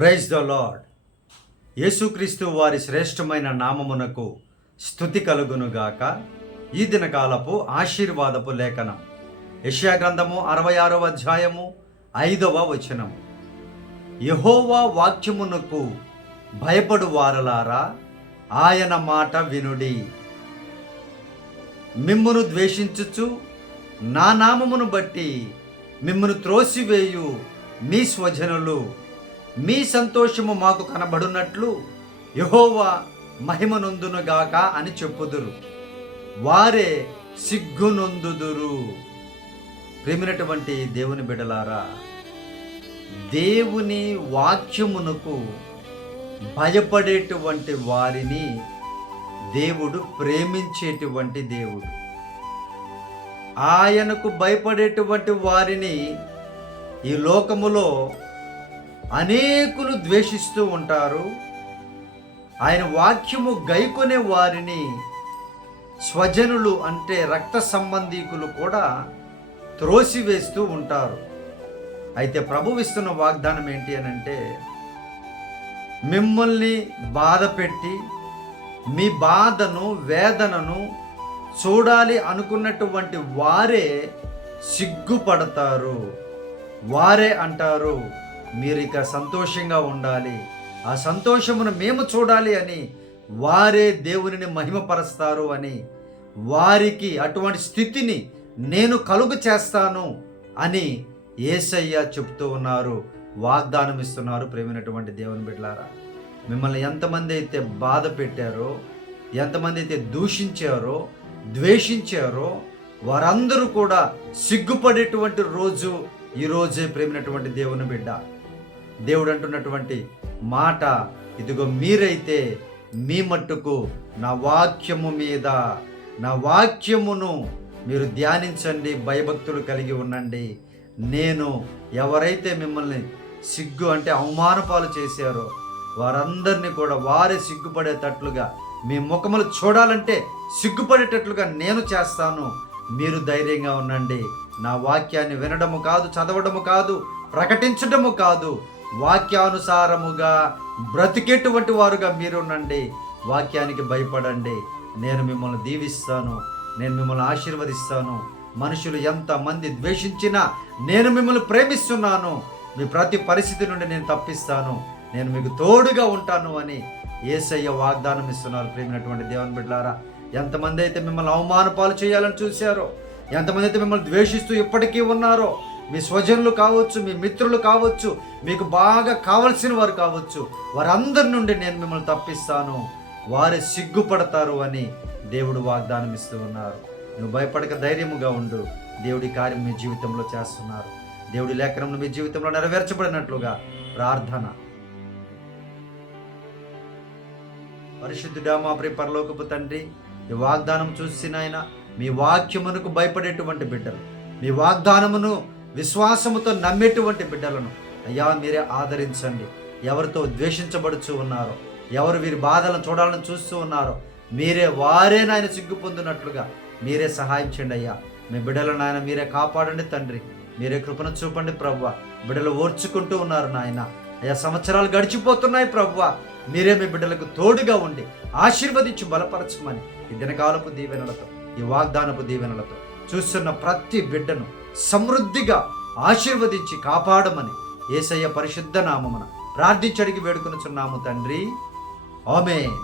Praise the lord. యేసుక్రీస్తు వారి శ్రేష్టమైన నామమునకు స్తుతి కలుగునుగాక. ఈ దినకాలపు ఆశీర్వాదపు లేఖనం యెషయా గ్రంథము 66వ అధ్యాయము 5వ వచనం. యెహోవా వాక్యమునకు భయపడు వారలారా, ఆయన మాట వినుడి. మిమ్మును ద్వేషించుచు నా నామమును బట్టి మిమ్మును త్రోసివేయు మీ స్వజనులు మీ సంతోషము మాకు కనబడునట్లు యెహోవా మహిమనొందునుగాక అని చెప్పుదురు, వారే సిగ్గునొందుదురు. ప్రేమినటువంటి దేవుని బిడ్డలారా, దేవుని వాక్యమునకు భయపడేటువంటి వారిని దేవుడు ప్రేమించేటువంటి దేవుడు. ఆయనకు భయపడేటువంటి వారిని ఈ లోకములో అనేకులు ద్వేషిస్తూ ఉంటారు. ఆయన వాక్యము గైకొనే వారిని స్వజనులు అంటే రక్త సంబంధీకులు కూడా త్రోసివేస్తూ ఉంటారు. అయితే ప్రభువు ఇస్తున్న వాగ్దానం ఏంటి అని అంటే, మిమ్మల్ని బాధ పెట్టి మీ బాధను వేదనను చూడాలి అనుకున్నటువంటి వారే సిగ్గుపడతారు. వారే అంటారు, మీరు ఇక సంతోషంగా ఉండాలి, ఆ సంతోషమును మేము చూడాలి అని వారే దేవునిని మహిమపరుస్తారు అని, వారికి అటువంటి స్థితిని నేను కలుగు చేస్తాను అని యేసయ్య చెప్తూ ఉన్నారు, వాగ్దానం ఇస్తున్నారు. ప్రేమైనటువంటి దేవుని బిడ్డలారా, మిమ్మల్ని ఎంతమంది అయితే బాధ పెట్టారో, ఎంతమంది అయితే దూషించారో, ద్వేషించారో, వారందరూ కూడా సిగ్గుపడేటువంటి రోజు ఈరోజే. ప్రేమైనటువంటి దేవుని బిడ్డ, దేవుడు అంటున్నటువంటి మాట, ఇదిగో మీరైతే మీ మట్టుకు నా వాక్యము మీద, నా వాక్యమును మీరు ధ్యానించండి, భయభక్తులు కలిగి ఉండండి. నేను ఎవరైతే మిమ్మల్ని సిగ్గు అంటే అవమానపాలు చేశారో వారందరినీ కూడా వారే సిగ్గుపడేటట్లుగా, మీ ముఖములు చూడాలంటే సిగ్గుపడేటట్లుగా నేను చేస్తాను. మీరు ధైర్యంగా ఉండండి. నా వాక్యాన్ని వినడము కాదు, చదవడము కాదు, ప్రకటించడము కాదు, వాక్యానుసారముగా బ్రతికేటువంటి వారుగా మీరుండండి. వాక్యానికి భయపడండి. నేను మిమ్మల్ని దీవిస్తాను, నేను మిమ్మల్ని ఆశీర్వదిస్తాను. మనుషులు ఎంతమంది ద్వేషించినా నేను మిమ్మల్ని ప్రేమిస్తున్నాను. మీ ప్రతి పరిస్థితి నుండి నేను తప్పిస్తాను, నేను మీకు తోడుగా ఉంటాను అని యేసయ్య వాగ్దానం ఇస్తున్నారు. ప్రేమైనటువంటి దేవుని బిడ్డలారా, ఎంతమంది అయితే మిమ్మల్ని అవమానపాలు చేయాలని చూశారో, ఎంతమంది అయితే మిమ్మల్ని ద్వేషిస్తూ ఇప్పటికీ ఉన్నారో, మీ స్వజనులు కావచ్చు, మీ మిత్రులు కావచ్చు, మీకు బాగా కావలసిన వారు కావచ్చు, వారందరి నుండి నేను మిమ్మల్ని తప్పిస్తాను, వారే సిగ్గుపడతారు అని దేవుడు వాగ్దానం ఇస్తూ ఉన్నారు. నువ్వు భయపడక ధైర్యముగా ఉండు. దేవుడి కార్యం మీ జీవితంలో చేస్తున్నారు. దేవుడి లేఖనం మీ జీవితంలో నెరవేర్చబడినట్లుగా ప్రార్థన. పరిశుద్ధుడా, మా ప్రియ పరలోకపు తండ్రి, ఈ వాగ్దానం చూసిన ఆయన, మీ వాక్యమునకు భయపడేటువంటి బిడ్డలు, మీ వాగ్దానమును విశ్వాసముతో నమ్మేటువంటి బిడ్డలను అయ్యా మీరే ఆదరించండి. ఎవరితో ద్వేషించబడుచు ఉన్నారో, ఎవరు వీరి బాధలను చూడాలని చూస్తూ ఉన్నారో, మీరే వారే నాయన సిగ్గు పొందినట్లుగా మీరే సహాయం చేయండి అయ్యా. మీ బిడ్డలను నాయన మీరే కాపాడండి తండ్రి, మీరే కృపను చూపండి ప్రభువా. బిడ్డలు ఓర్చుకుంటూ ఉన్నారు నాయన అయ్యా, సంవత్సరాలు గడిచిపోతున్నాయి ప్రభువా. మీరే మీ బిడ్డలకు తోడుగా ఉండి ఆశీర్వదించి బలపరచమని ఈ దినకాలపు దీవెనలతో, ఈ వాగ్దానపు దీవెనలతో చూస్తున్న ప్రతి బిడ్డను సమృద్ధిగా ఆశీర్వదించి కాపాడమని యేసయ్య పరిశుద్ధ నామమున ప్రార్థించి అడిగి వేడుకొనుచున్నాము తండ్రి. ఆమేన్.